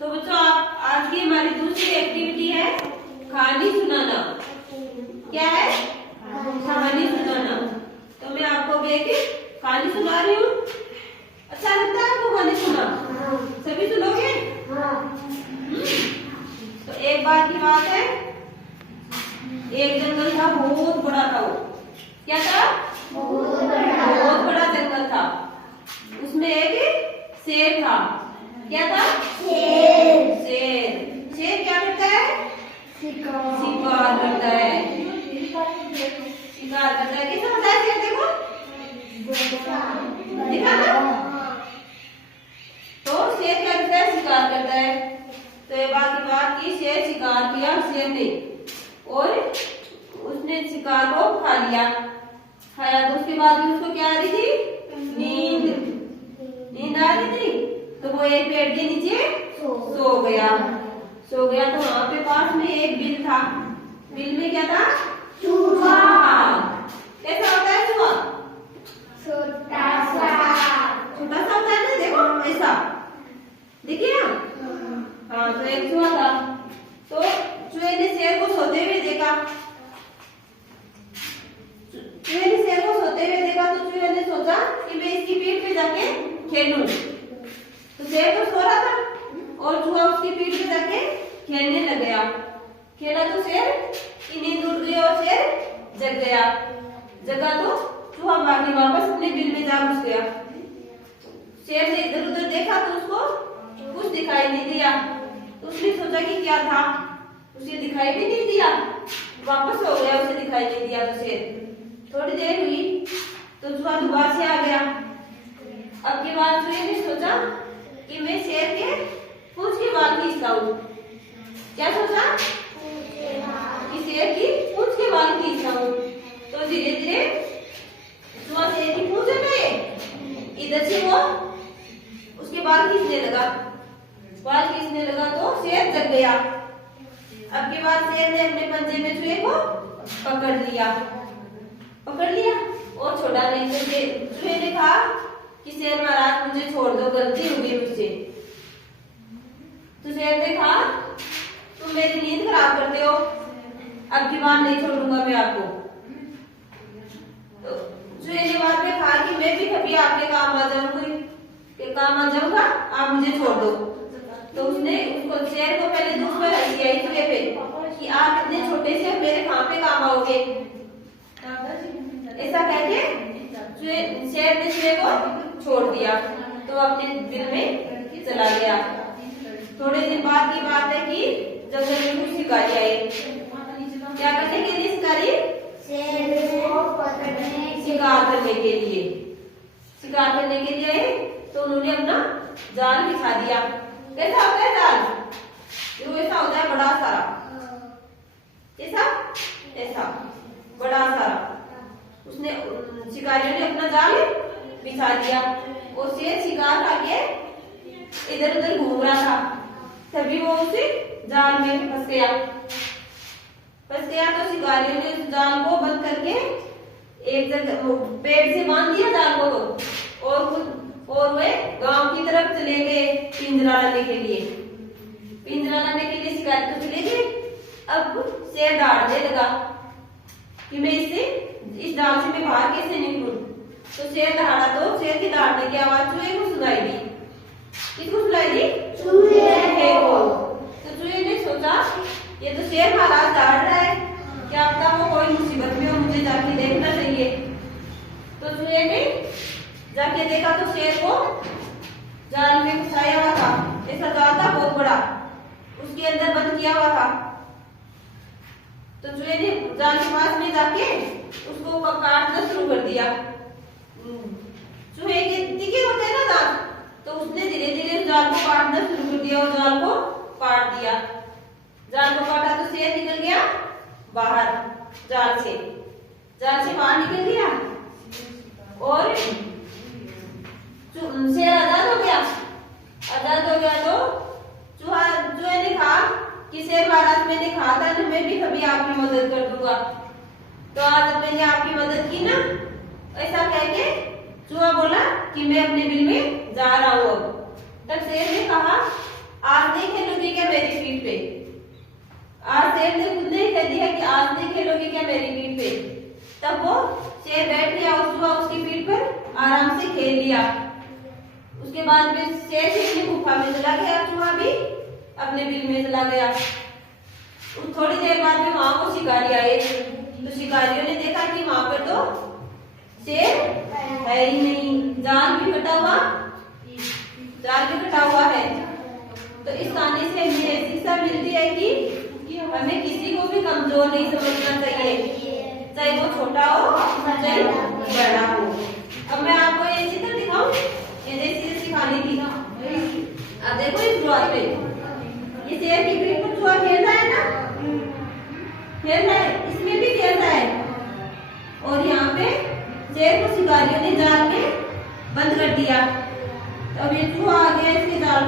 तो बच्चों आप आज की हमारी दूसरी एक्टिविटी है कहानी सुनाना। क्या है? कहानी सुनाना। तो मैं आपको भी एक कहानी सुना रही हूँ। अच्छा लगता है आपको कहानी सुना? सभी सुनोगे? तो एक बार की बात है, एक जंगल था, बहुत बड़ा था वो। क्या था? बहुत बड़ा जंगल था। उसमें एक शेर था। क्या था? शेर। शेर क्या करता है? शिकार करता है। शिकार करता है। कैसा होता है शेर? देखो देखा ना? तो शेर क्या करता है? शिकार करता है। तो ये बात की बात की, शेर शिकार किया शेर ने, और उसने शिकार को खा लिया। खाया तो उसके बाद भी उसको क्या आ रही थी? नींद आ रही थी। तो वो एक पेड़ के नीचे सो गया। तो वहां पे पास में एक बिल था। बिल में क्या था? चूहा। कैसा होता है चूहा? छोटा सा होता है ना, देखो ऐसा देखिए ना। हाँ, तो एक चूहा था। तो चूहे ने शेर को सोते हुए देखा। चूहे ने शेर को सोते हुए देखा तो चूहे ने सोचा कि मैं इसकी पीठ पे जाके खेलूं। तो शेर तो सो रहा था और चूहा उसकी पीठ पे जाके खेलने लग गया। खेला तो शेर की नींद उड़ गई और शेर जग गया। जगा तो चूहा भागी वापस अपने बिल में जा घुस गया। शेर ने इधर उधर देखा तो उसको कुछ दिखाई नहीं दिया। तो उसने सोचा कि क्या था, उसे दिखाई भी नहीं दिया। वापस हो गया, उसे दिखाई नहीं दिया। तो शेर थोड़ी देर हुई तो चूहा दोबारा से आ गया। अब की बार चूहे ने सोचा कि मैं शेर के पूंछ के बाल खींचता हूँ। क्या सोचा? कि शेर की पूंछ के बाल खींचता हूँ। तो धीरे धीरे चूहा शेर की पूंछ में इधर से वो उसके बाल खींचने लगा। बाल खींचने लगा तो शेर जग गया। अब की बार शेर ने अपने पंजे में चूहे को पकड़ लिया और छोड़ा नहीं। तो चूहे ने कहा कि शेर महाराज मुझे छोड़ दो, गलती हो गई मुझसे। तो शेर ने कहा तुम मेरी नींद खराब करते हो, अब की बार नहीं छोड़ूंगा मैं आपको। तो चूहे ने बाद में कहा कि मैं भी कभी आपके काम आ जाऊंगा, आप मुझे छोड़ दो। तो उसने उसको शेर को पहले दुख में हंसी आई चूहे पे कि आप इतने छोटे से मेरे पे काम आओगे। ऐसा कहके शेर ने चूहे को छोड़ दिया तो अपने दिल में चला गया। थोड़े दिन बाद की बात है कि जंगल में कुछ शिकारी आए। क्या करने के लिए शिकारी? शिकार करने के लिए आए। तो उन्होंने अपना जाल बिछा दिया। कैसा होता है जाल? जो ऐसा होता है बड़ा सारा, ऐसा बड़ा सारा। उसने शिकारियों ने अपना जाल बिछा दिया और शेर शिकार करके इधर उधर घूम रहा था। तभी वो उसे जाल में फंस गया। तो शिकारियों ने उस जाल को बंद करके एक जगह पेड़ से बांध दिया जाल को। तो और वे गांव की तरफ चले गए पिंजरा लाने के लिए। शिकारी तो चले गए। अब शेर डांटने लगा कि मैं इस जाल से मैं बाहर कैसे निकलूं। तो शेर दहाड़ा तो शेर की डांटने की आवाज चूहे को सुनाई दी। किसको सुनाई दी? चूहे को। तो चूहे ने सोचा ये तो शेर महाराज डांट रहा है, क्या पता वो कोई मुसीबत में हो, मुझे जाके देखना चाहिए। तो चूहे ने जाके देखा तो शेर को जाल में फंसाया हुआ था। ऐसा जाल था बहुत बड़ा, उसके अंदर बंद किया हुआ था। तो चूहे ने जाल के पास में जाके उसको काटना शुरू कर दिया। चूहे के तीखे होते हैं ना दांत, तो उसने धीरे धीरे जाल को काटना शुरू कर दिया और जाल को काट दिया। जाल को काटा तो शेर निकल गया बाहर। जाल से बाहर निकल गया और शेर आजाद हो गया। तो चूहे ने कहा कि शेर महाराज मैंने कहा था ना मैं भी कभी आपकी मदद कर दूंगा, तो आज मैंने आपकी मदद की ना। ऐसा कह के चूहा बोला कि मैं अपने बिल में जा रहा हूँ। तब शेर ने कहा आज नहीं शेर ने खुद ने कह दिया कि आज नहीं खेलोगे क्या मेरी पीठ पे, तब वो शेर बैठ गया और चूहा उसकी पीठ पर आराम से खेल लिया। उसके बाद में शेर अपनी गुफा में चला गया, चूहा भी अपने बिल में चला गया। थोड़ी देर बाद में वहां को शिकारी आए, तो शिकारियों ने देखा कि वहां पर तो शेर है ही नहीं, जाल भी कटा हुआ है। तो इस कहानी से हमें शिक्षा मिलती है कि हमें किसी को भी कमजोर नहीं समझना चाहिए, चाहे वो छोटा हो चाहे बड़ा हो। अब मैं आपको ये चित्र दिखाऊं, ये जैसे सिखानी थी। अब देखो इस ड्रॉइंग में ये शेर की पीठ पर चूहा खेल रहा है ना, खेल रहा है, इसमें भी खेल रहा है। और यहाँ पे शेर को शिकारियों ने जाल में बंद कर दिया। अब ये चूहा आ गया इसके जाल